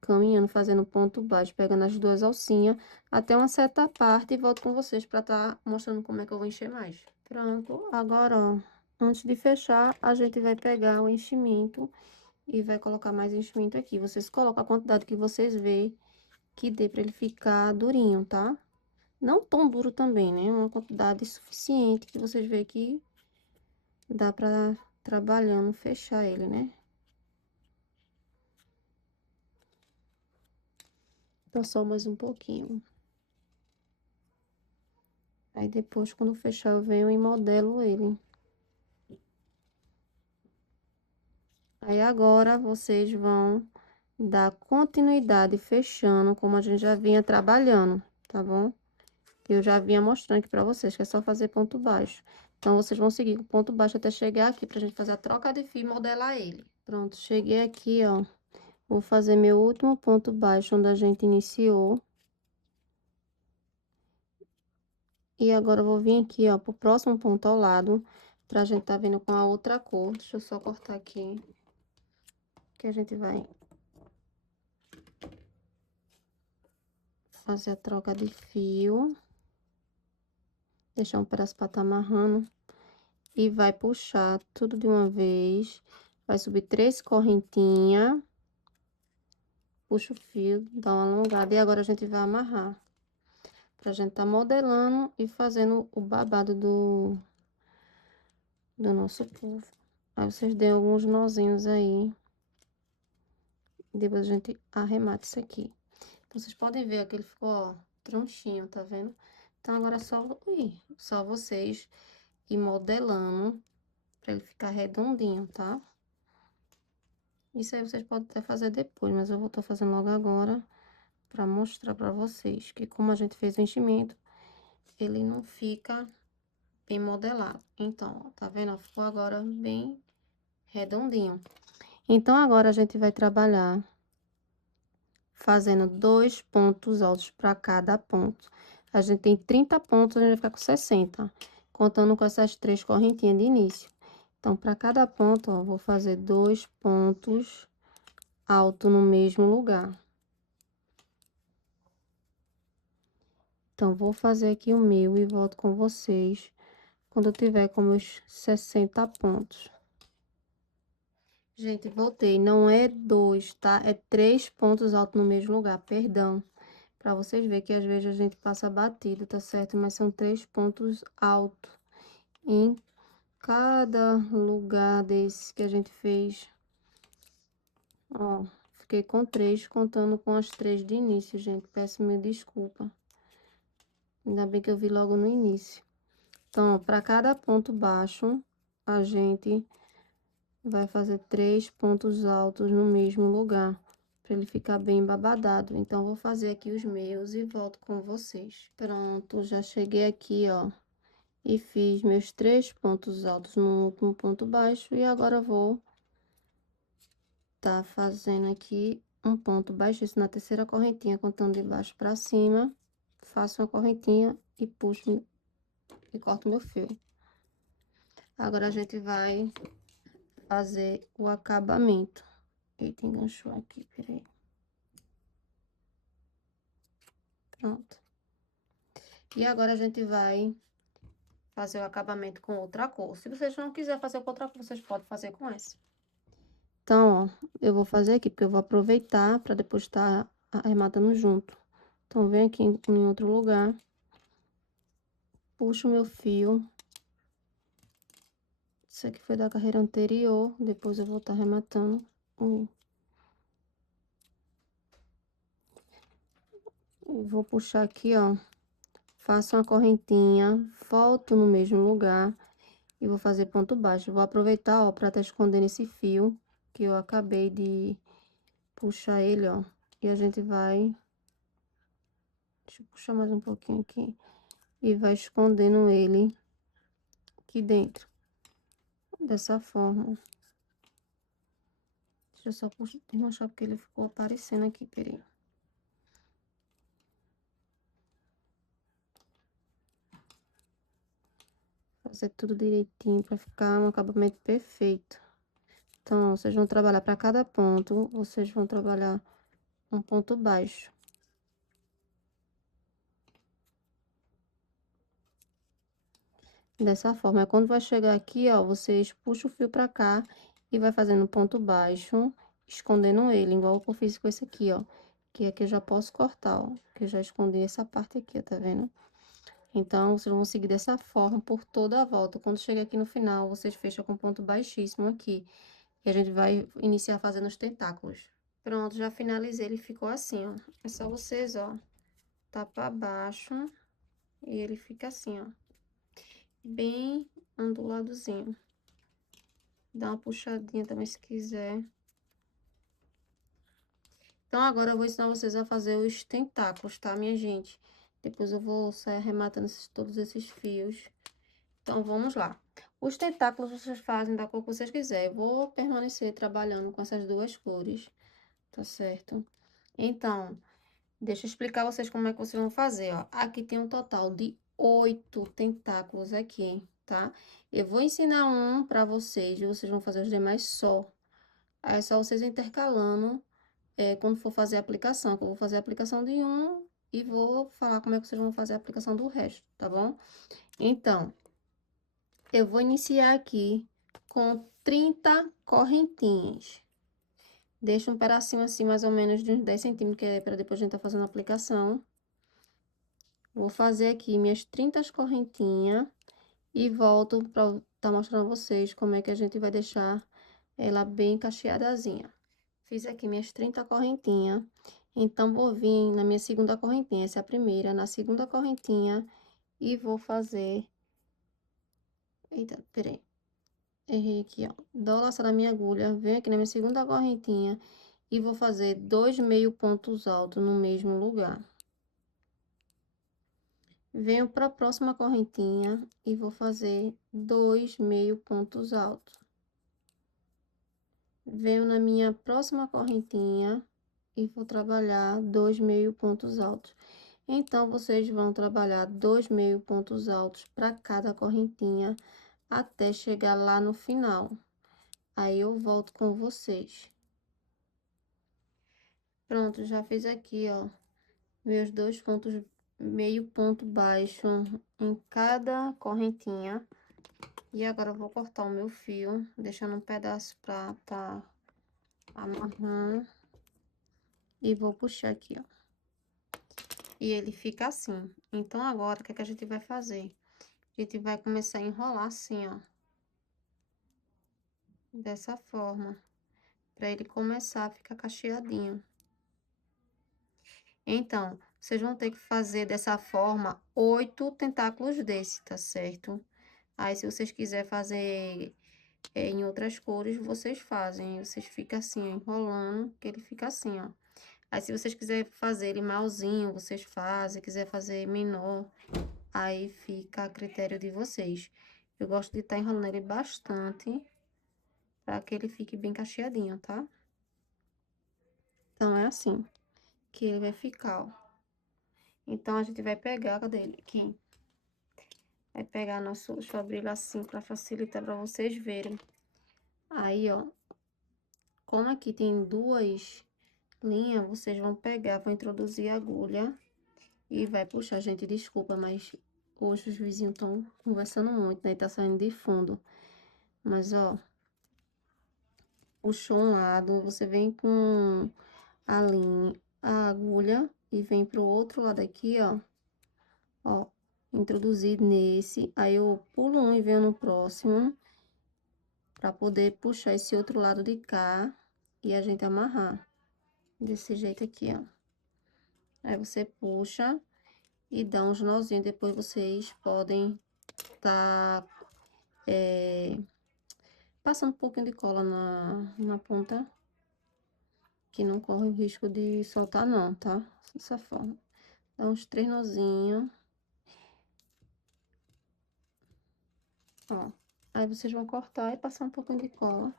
caminhando, fazendo ponto baixo, pegando as duas alcinhas até uma certa parte e volto com vocês pra tá mostrando como é que eu vou encher mais. Pronto, agora, ó, antes de fechar, a gente vai pegar o enchimento e vai colocar mais enchimento aqui. Vocês colocam a quantidade que vocês vê que dê pra ele ficar durinho, tá? Não tão duro também, né? Uma quantidade suficiente que vocês vê que dá pra trabalhando, fechar ele, né? Então, só mais um pouquinho. Aí, depois, quando fechar, eu venho e modelo ele. Aí, agora, vocês vão dar continuidade fechando, como a gente já vinha trabalhando, tá bom? Eu já vinha mostrando aqui pra vocês, que é só fazer ponto baixo. Então, vocês vão seguir com ponto baixo até chegar aqui, pra gente fazer a troca de fio e modelar ele. Pronto, cheguei aqui, ó. Vou fazer meu último ponto baixo, onde a gente iniciou. E agora, eu vou vir aqui, ó, pro próximo ponto ao lado, pra gente tá vendo com a outra cor. Deixa eu só cortar aqui, que a gente vai fazer a troca de fio. Deixar um pedaço pra tá amarrando. E vai puxar tudo de uma vez. Vai subir 3 correntinhas. Puxa o fio, dá uma alongada. E agora a gente vai amarrar. Pra gente tá modelando e fazendo o babado do nosso povo. Aí vocês dêem alguns nozinhos aí. E depois a gente arremata isso aqui. Então, vocês podem ver que ele ficou, ó, tronchinho, tá vendo? Então, agora é só vocês ir modelando pra ele ficar redondinho, tá? Isso aí vocês podem até fazer depois, mas eu vou estar fazendo logo agora pra mostrar pra vocês que como a gente fez o enchimento, ele não fica bem modelado. Então, ó, tá vendo? Ficou agora bem redondinho. Então, agora a gente vai trabalhar fazendo 2 pontos altos para cada ponto. A gente tem 30 pontos, a gente vai ficar com 60, contando com essas 3 correntinhas de início. Então, para cada ponto, ó, vou fazer 2 pontos altos no mesmo lugar. Então, vou fazer aqui o meu e volto com vocês quando eu tiver com meus 60 pontos. Gente, voltei. Não é 2, tá? É 3 pontos altos no mesmo lugar, perdão. Pra vocês verem que às vezes a gente passa batido, tá certo? Mas são 3 pontos altos em cada lugar desse que a gente fez. Ó, fiquei com 3, contando com as 3 de início, gente. Peço mil desculpa. Ainda bem que eu vi logo no início. Então, para cada ponto baixo, a gente vai fazer 3 pontos altos no mesmo lugar, para ele ficar bem babadado. Então, vou fazer aqui os meus e volto com vocês. Pronto, já cheguei aqui, ó, e fiz meus 3 pontos altos no último ponto baixo. E agora vou tá fazendo aqui um ponto baixíssimo na terceira correntinha, contando de baixo para cima. Faço uma correntinha e puxo e corto meu fio. Agora a gente vai fazer o acabamento. Eita, enganchou aqui, peraí. Pronto. E agora a gente vai fazer o acabamento com outra cor. Se vocês não quiserem fazer com outra cor, vocês podem fazer com essa. Então, ó, eu vou fazer aqui, porque eu vou aproveitar para depois estar arrematando junto. Então, vem aqui em outro lugar. Puxo o meu fio. Isso aqui foi da carreira anterior, depois eu vou estar arrematando. Vou puxar aqui, ó. Faço uma correntinha, volto no mesmo lugar e vou fazer ponto baixo. Vou aproveitar, ó, pra estar escondendo esse fio que eu acabei de puxar ele, ó. E a gente vai... Deixa eu puxar mais um pouquinho aqui. E vai escondendo ele aqui dentro. Dessa forma. Deixa eu só desmanchar porque ele ficou aparecendo aqui, peraí. Fazer tudo direitinho pra ficar um acabamento perfeito. Então, vocês vão trabalhar para cada ponto, vocês vão trabalhar um ponto baixo. Dessa forma, é quando vai chegar aqui, ó, vocês puxam o fio pra cá e vai fazendo ponto baixo, escondendo ele, igual que eu fiz com esse aqui, ó. Que aqui eu já posso cortar, ó, que eu já escondi essa parte aqui, ó, tá vendo? Então, vocês vão seguir dessa forma por toda a volta. Quando chega aqui no final, vocês fecham com ponto baixíssimo aqui. E a gente vai iniciar fazendo os tentáculos. Pronto, já finalizei, ele ficou assim, ó. É só vocês, ó, tá pra baixo e ele fica assim, ó. Bem onduladozinho. Dá uma puxadinha também se quiser. Então, agora eu vou ensinar vocês a fazer os tentáculos, tá, minha gente? Depois eu vou sair arrematando todos esses fios. Então, vamos lá. Os tentáculos vocês fazem da cor que vocês quiserem. Eu vou permanecer trabalhando com essas duas cores, tá certo? Então, deixa eu explicar a vocês como é que vocês vão fazer, ó. Aqui tem um total de 8 tentáculos aqui, tá? Eu vou ensinar um pra vocês e vocês vão fazer os demais só. Aí é só vocês intercalando, quando for fazer a aplicação, que eu vou fazer a aplicação de um e vou falar como é que vocês vão fazer a aplicação do resto, tá bom? Então, eu vou iniciar aqui com 30 correntinhas. Deixa um pedacinho assim, mais ou menos de uns 10 centímetros, que é para depois a gente tá fazendo a aplicação. Vou fazer aqui minhas 30 correntinhas e volto para tá mostrando a vocês como é que a gente vai deixar ela bem cacheadazinha. Fiz aqui minhas 30 correntinhas. Então, vou vir na minha segunda correntinha. Essa é a primeira. Na segunda correntinha. E vou fazer... Eita, peraí. Errei aqui, ó. Dou laço na minha agulha. Venho aqui na minha segunda correntinha. E vou fazer 2 meio pontos altos no mesmo lugar. Venho para a próxima correntinha. E vou fazer 2 meio pontos altos. Venho na minha próxima correntinha e vou trabalhar 2 meio pontos altos. Então, vocês vão trabalhar 2 meio pontos altos para cada correntinha até chegar lá no final. Aí, eu volto com vocês. Pronto, já fiz aqui, ó, meus 2 pontos, meio ponto baixo em cada correntinha. E agora, eu vou cortar o meu fio, deixando um pedaço pra tá amarrando. E vou puxar aqui, ó. E ele fica assim. Então, agora, o que é que a gente vai fazer? A gente vai começar a enrolar assim, ó. Dessa forma. Pra ele começar a ficar cacheadinho. Então, vocês vão ter que fazer dessa forma 8 tentáculos desse, tá certo? Aí, se vocês quiserem fazer em outras cores, vocês fazem. Vocês ficam assim, ó, enrolando, que ele fica assim, ó. Aí, se vocês quiserem fazer ele maiorzinho, vocês fazem. Quiser fazer menor, aí fica a critério de vocês. Eu gosto de estar enrolando ele bastante, para que ele fique bem cacheadinho, tá? Então, é assim que ele vai ficar, ó. Então, a gente vai pegar, cadê ele? Aqui. Vai pegar nosso esquadrilho assim, para facilitar para vocês verem. Aí, ó, como aqui tem 2 linhas, vocês vão pegar, vão introduzir a agulha e vai puxar. Gente, desculpa, mas hoje os vizinhos estão conversando muito, né? Tá saindo de fundo. Mas, ó, puxou um lado, você vem com a linha, a agulha e vem pro outro lado aqui, ó. Ó, introduzir nesse, aí eu pulo um e venho no próximo, pra poder puxar esse outro lado de cá e a gente amarrar. Desse jeito aqui, ó. Aí você puxa e dá uns nozinhos, depois vocês podem tá passando um pouquinho de cola na ponta, que não corre o risco de soltar não, tá? Dessa forma. Dá uns 3 nozinhos. Ó. Aí vocês vão cortar e passar um pouquinho de cola.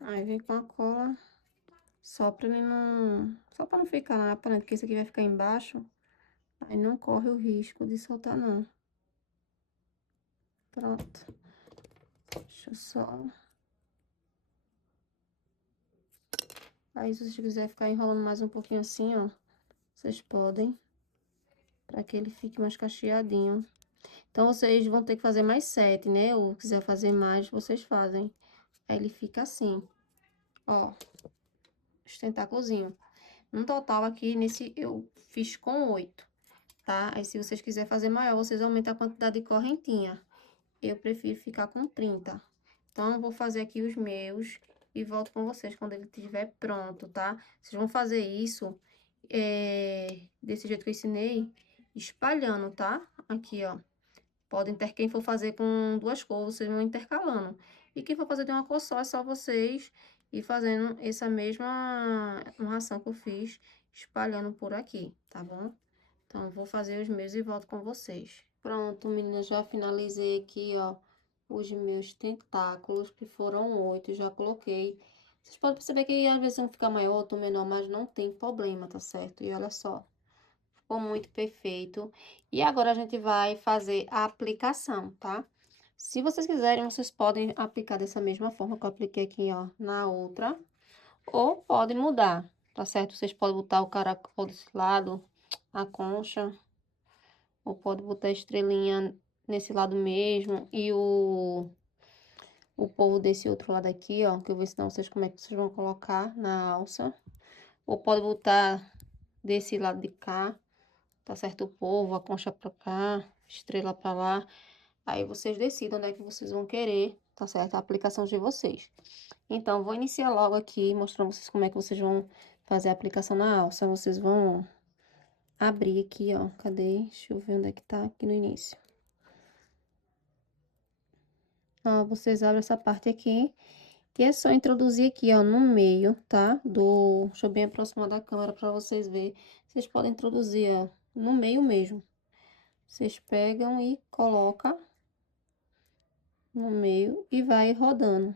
Aí vem com a cola, só pra ele não... Só pra não ficar lá aparente, porque esse aqui vai ficar embaixo. Aí não corre o risco de soltar não. Pronto. Deixa eu só... Aí, se vocês quiserem ficar enrolando mais um pouquinho assim, ó, vocês podem, pra que ele fique mais cacheadinho. Então, vocês vão ter que fazer mais 7, né? Ou quiser fazer mais, vocês fazem. Aí, ele fica assim, ó, os tentáculozinhos. No total, aqui, nesse, eu fiz com 8, tá? Aí, se vocês quiserem fazer maior, vocês aumentam a quantidade de correntinha. Eu prefiro ficar com 30. Então, eu vou fazer aqui os meus e volto com vocês quando ele estiver pronto, tá? Vocês vão fazer isso desse jeito que eu ensinei, espalhando, tá? Aqui, ó. Podem ter, quem for fazer com 2 cores, vocês vão intercalando. E quem for fazer de uma cor só, é só vocês ir fazendo essa mesma amarração que eu fiz, espalhando por aqui, tá bom? Então, eu vou fazer os meus e volto com vocês. Pronto, meninas, já finalizei aqui, ó, os meus tentáculos, que foram 8, já coloquei. Vocês podem perceber que às vezes vão ficar maior ou menor, mas não tem problema, tá certo? E olha só, ficou muito perfeito. E agora a gente vai fazer a aplicação, tá? Se vocês quiserem, vocês podem aplicar dessa mesma forma que eu apliquei aqui, ó, na outra. Ou pode mudar, tá certo? Vocês podem botar o caracol desse lado, a concha. Ou pode botar a estrelinha nesse lado mesmo. E o polvo desse outro lado aqui, ó. Que eu vou ensinar vocês como é que vocês vão colocar na alça. Ou pode botar desse lado de cá. Tá certo? O polvo, a concha pra cá, estrela pra lá. Aí vocês decidam onde é que vocês vão querer tá certo? A aplicação de vocês. Então, vou iniciar logo aqui, mostrando vocês como é que vocês vão fazer a aplicação na alça. Vocês vão abrir aqui, ó, cadê? Deixa eu ver onde é que tá, aqui no início. Ó, vocês abrem essa parte aqui, e é só introduzir aqui, ó, no meio, tá? Deixa eu bem aproximar da câmera pra vocês verem. Vocês podem introduzir, ó, no meio mesmo. Vocês pegam e colocam no meio e vai rodando.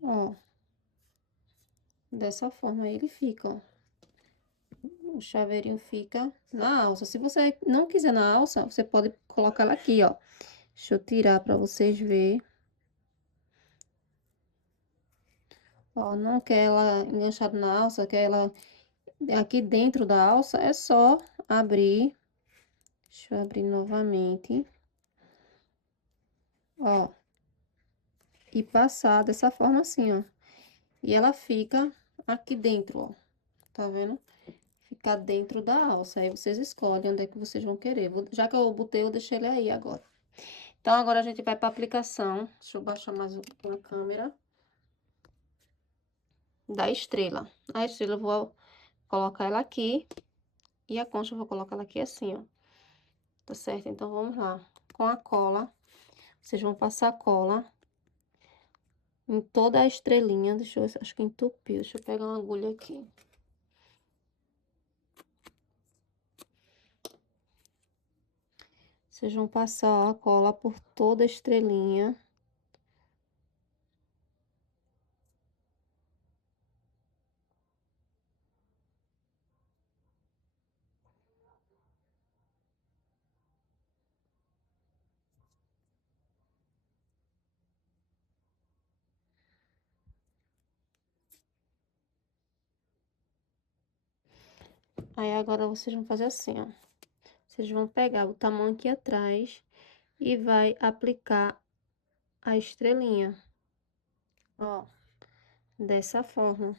Ó, dessa forma aí ele fica, ó. O chaveirinho fica na alça. Se você não quiser na alça, você pode colocar ela aqui, ó. Deixa eu tirar pra vocês verem. Ó, não quer ela enganchada na alça, quer ela aqui dentro da alça, é só abrir. Deixa eu abrir novamente. Ó. E passar dessa forma assim, ó. E ela fica aqui dentro, ó. Tá vendo? Ficar dentro da alça. Aí vocês escolhem onde é que vocês vão querer. Já que eu botei, eu deixei ele aí agora. Então, agora a gente vai pra aplicação. Deixa eu baixar mais uma câmera. Da estrela. A estrela eu vou colocar ela aqui. E a concha eu vou colocar ela aqui assim, ó. Tá certo? Então, vamos lá. Com a cola, vocês vão passar cola em toda a estrelinha. Deixa eu ver, acho que entupiu. Deixa eu pegar uma agulha aqui. Vocês vão passar a cola por toda a estrelinha. Aí, agora, vocês vão fazer assim, ó. Vocês vão pegar o tamanho aqui atrás e vai aplicar a estrelinha. Ó, dessa forma.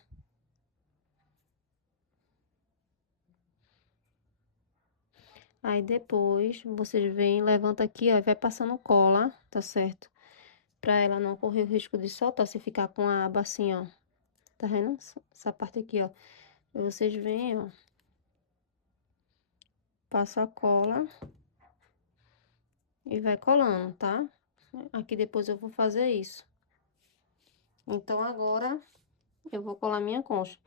Aí, depois, vocês vêm, levanta aqui, ó, e vai passando cola, tá certo? Pra ela não correr o risco de soltar, se ficar com a aba assim, ó. Tá vendo? Essa parte aqui, ó. Aí vocês vêm, ó. Passa a cola. E vai colando, tá? Aqui depois eu vou fazer isso. Então, agora, eu vou colar minha concha.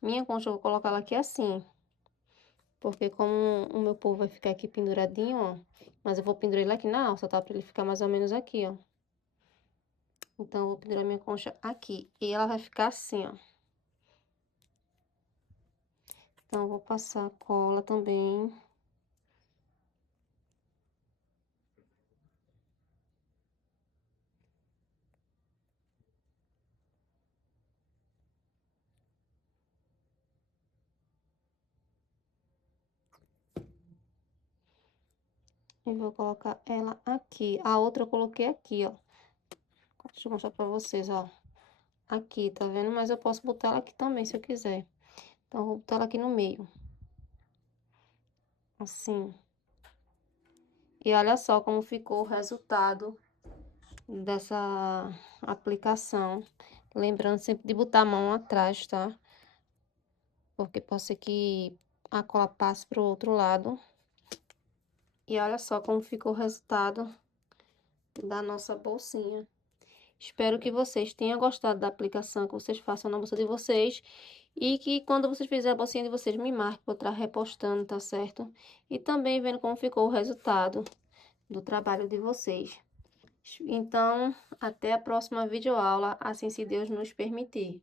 Minha concha eu vou colocar ela aqui assim. Porque como o meu povo vai ficar aqui penduradinho, ó. Mas eu vou pendurar ele aqui na alça, tá? Pra ele ficar mais ou menos aqui, ó. Então, eu vou pendurar minha concha aqui. E ela vai ficar assim, ó. Então, eu vou passar cola também. E vou colocar ela aqui. A outra eu coloquei aqui, ó. Deixa eu mostrar pra vocês, ó. Aqui, tá vendo? Mas eu posso botar ela aqui também, se eu quiser. Então, eu vou botar ela aqui no meio. Assim. E olha só como ficou o resultado dessa aplicação. Lembrando sempre de botar a mão atrás, tá? Porque pode ser que a cola passe pro outro lado. E olha só como ficou o resultado da nossa bolsinha. Espero que vocês tenham gostado da aplicação, que vocês façam na bolsa de vocês. E que quando vocês fizerem a bolsinha de vocês, me marquem para eu estar repostando, tá certo? E também vendo como ficou o resultado do trabalho de vocês. Então, até a próxima videoaula, assim se Deus nos permitir.